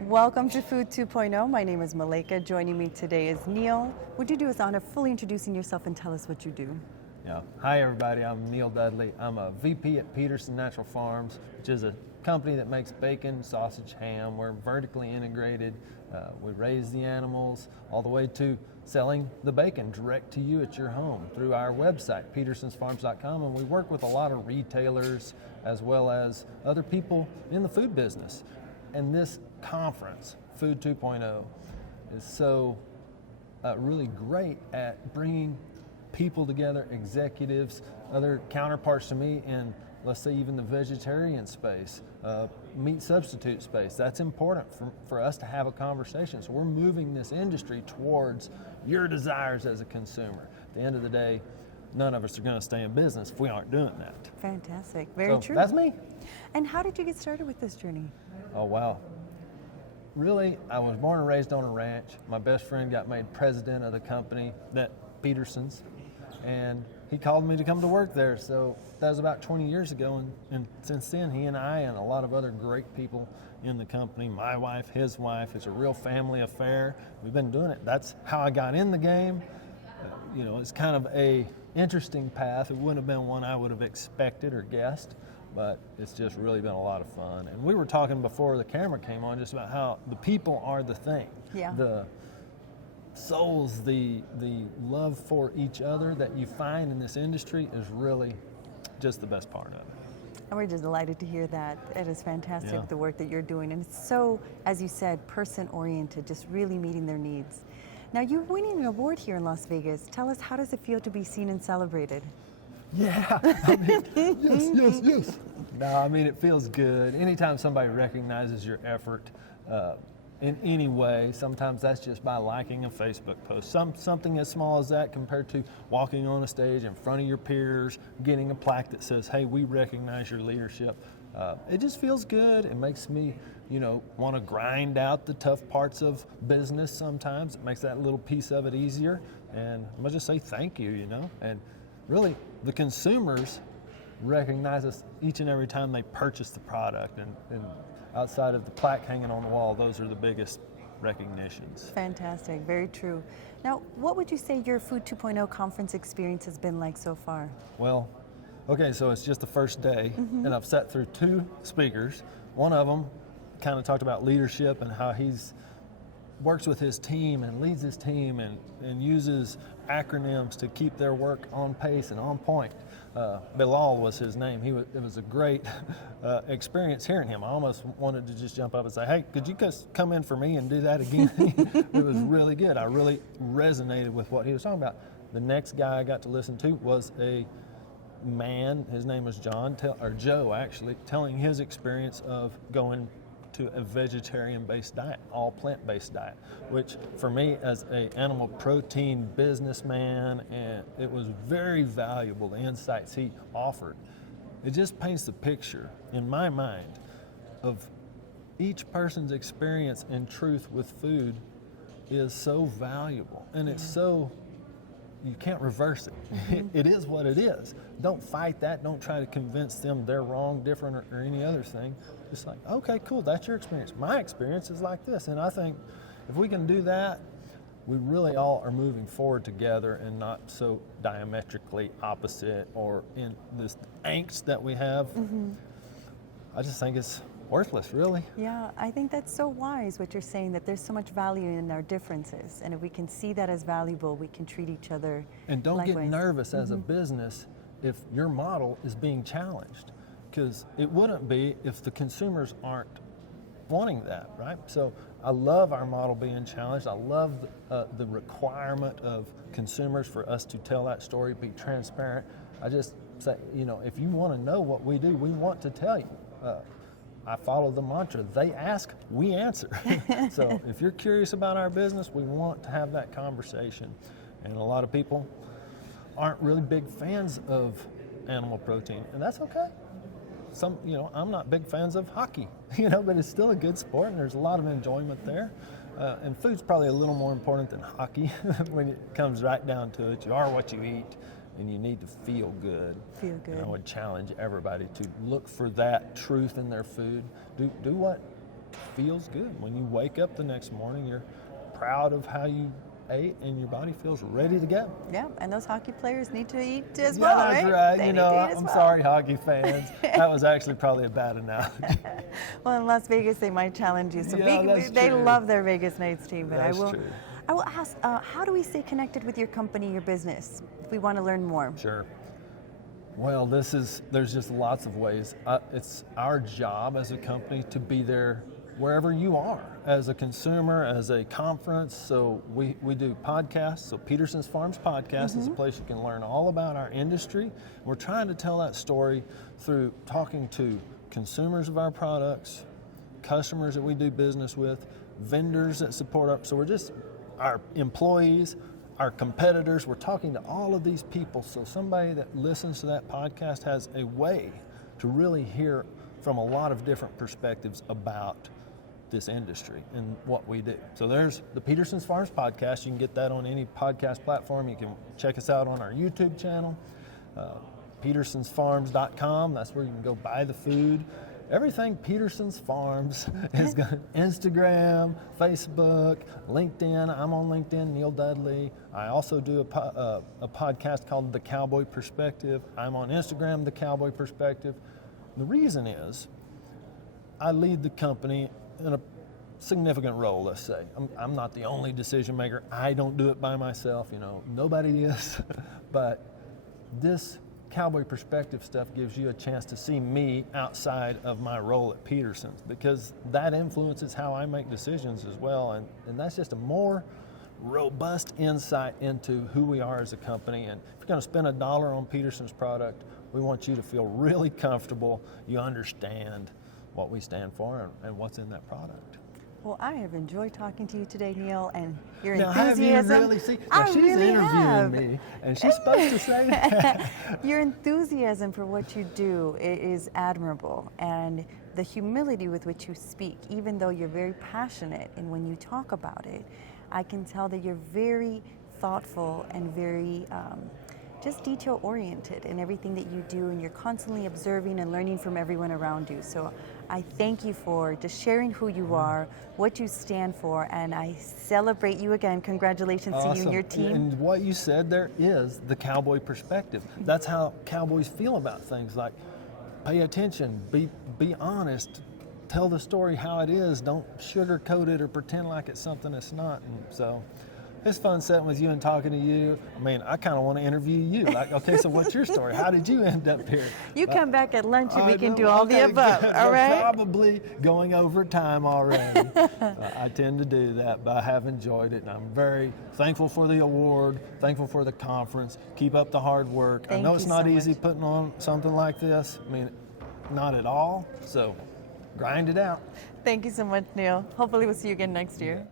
Welcome to Food 2.0. My name is Malika. Joining me today is Neil. Would you do us honor fully introducing yourself and tell us what you do? Yeah. Hi, everybody. I'm Neil Dudley. I'm a VP at Pederson Natural Farms, which is a company that makes bacon, sausage, ham. We're vertically integrated. We raise the animals all the way to selling the bacon direct to you at your home through our website, pedersonsfarms.com. And we work with a lot of retailers as well as other people in the food business. And this conference, Food 2.0, is so really great at bringing people together, executives, other counterparts to me in, let's say, even the vegetarian space, meat substitute space. That's important for us to have a conversation. So we're moving this industry towards your desires as a consumer. At the end of the day, none of us are going to stay in business if we aren't doing that. Fantastic. Very true. That's me. And how did you get started with this journey? Oh, wow. Really, I was born and raised on a ranch. My best friend got made president of the company, that Pederson's, and he called me to come to work there. So that was about 20 years ago, and since then, he and I and a lot of other great people in the company, my wife, his wife, it's a real family affair. We've been doing it. That's how I got in the game. It's kind of a interesting path. It wouldn't have been one I would have expected or guessed, but it's just really been a lot of fun. And we were talking before the camera came on just about how the people are the thing. Yeah. The souls, the love for each other that you find in this industry is really just the best part of it. And we're just delighted to hear that. It is fantastic, Yeah. the work that you're doing. And it's so, as you said, person-oriented, just really meeting their needs. Now, you're winning an award here in Las Vegas. Tell us, how does it feel to be seen and celebrated? Yeah, yes. No, it feels good. Anytime somebody recognizes your effort in any way, sometimes that's just by liking a Facebook post. Something as small as that compared to walking on a stage in front of your peers, getting a plaque that says, hey, we recognize your leadership. It just feels good. It makes me, want to grind out the tough parts of business sometimes. It makes that little piece of it easier. And I'm going to just say thank you, and really, the consumers recognize us each and every time they purchase the product, and outside of the plaque hanging on the wall, those are the biggest recognitions. Fantastic, very true. Now, what would you say your Food 2.0 conference experience has been like so far? Well, okay, so it's just the first day, and I've sat through two speakers. One of them kind of talked about leadership and how he's works with his team and leads his team and uses acronyms to keep their work on pace and on point. Bilal was his name. It was a great experience hearing him. I almost wanted to just jump up and say, hey, could you just come in for me and do that again? It was really good. I really resonated with what he was talking about. The next guy I got to listen to was a man, his name was Joe actually, telling his experience of going to a vegetarian-based diet, all plant-based diet, which for me as an animal protein businessman, and it was very valuable, the insights he offered. It just paints the picture in my mind of each person's experience and truth with food is so valuable, and it's so, you can't reverse it. It is what it is. Don't fight that. Don't try to convince them they're wrong, different, or any other thing. It's like, okay, cool, that's your experience. My experience is like this. And I think if we can do that, we really all are moving forward together and not so diametrically opposite or in this angst that we have. I just think it's worthless, really. Yeah, I think that's so wise what you're saying, that there's so much value in our differences. And if we can see that as valuable, we can treat each other And don't likewise. get nervous as a business if your model is being challenged, because it wouldn't be if the consumers aren't wanting that, right? So I love our model being challenged. I love the requirement of consumers for us to tell that story, be transparent. I just say, if you want to know what we do, we want to tell you. I follow the mantra, they ask, we answer. So if you're curious about our business, we want to have that conversation. And a lot of people aren't really big fans of animal protein, and that's okay. I'm not big fans of hockey, but it's still a good sport, and there's a lot of enjoyment there. And food's probably a little more important than hockey when it comes right down to it. You are what you eat, and you need to feel good. Feel good. And I would challenge everybody to look for that truth in their food. Do what feels good. When you wake up the next morning, you're proud of how you ate and your body feels ready to go. Yeah, and those hockey players need to eat as Yeah, well, that's right? right. They You need know, to eat as I'm well. sorry, hockey fans. That was actually probably a bad analogy. Well, in Las Vegas, they might challenge you. So Yeah, that's they true. love their Vegas Knights team. But That's I will, true. I will ask, how do we stay connected with your company, your business, if we want to learn more? Sure. Well, there's just lots of ways. It's our job as a company to be there wherever you are, as a consumer, as a conference. So we do podcasts. So Pederson's Farms Podcast is a place you can learn all about our industry. We're trying to tell that story through talking to consumers of our products, customers that we do business with, vendors that support our employees, our competitors. We're talking to all of these people, so somebody that listens to that podcast has a way to really hear from a lot of different perspectives about this industry and what we do. So there's the Pederson's Farms Podcast. You can get that on any podcast platform. You can check us out on our YouTube channel, pedersonsfarms.com. That's where you can go buy the food. Everything Pederson's Farms is going. Instagram, Facebook, LinkedIn. I'm on LinkedIn, Neil Dudley. I also do a podcast called The Cowboy Perspective. I'm on Instagram, The Cowboy Perspective. The reason is I lead the company in a significant role, let's say. I'm not the only decision maker. I don't do it by myself, nobody is. But this Cowboy Perspective stuff gives you a chance to see me outside of my role at Pederson's, because that influences how I make decisions as well. And that's just a more robust insight into who we are as a company. And if you're going to spend $1 on Pederson's product, we want you to feel really comfortable. You understand what we stand for and what's in that product. Well, I have enjoyed talking to you today, Neil, and your Now, have enthusiasm. you really seen? Now, I she's really interviewing have. me, and she's supposed to say that. Your enthusiasm for what you do is admirable, and the humility with which you speak, even though you're very passionate, and when you talk about it, I can tell that you're very thoughtful and very just detail-oriented in everything that you do, and you're constantly observing and learning from everyone around you. So I thank you for just sharing who you are, what you stand for, and I celebrate you again. Congratulations to you and your team. And what you said there is the cowboy perspective. That's how cowboys feel about things, like pay attention, be honest, tell the story how it is, don't sugarcoat it or pretend like it's something it's not. And so it's fun sitting with you and talking to you. I mean, I kind of want to interview you. Like, okay, so what's your story? How did you end up here? You come back at lunch and we can do Okay, all the above, good. all right? Probably going over time already. I tend to do that, but I have enjoyed it, and I'm very thankful for the award, thankful for the conference. Keep up the hard work. I Thank know you it's not so easy much. putting on something like this. I mean, not at all, so grind it out. Thank you so much, Neil. Hopefully we'll see you again next year.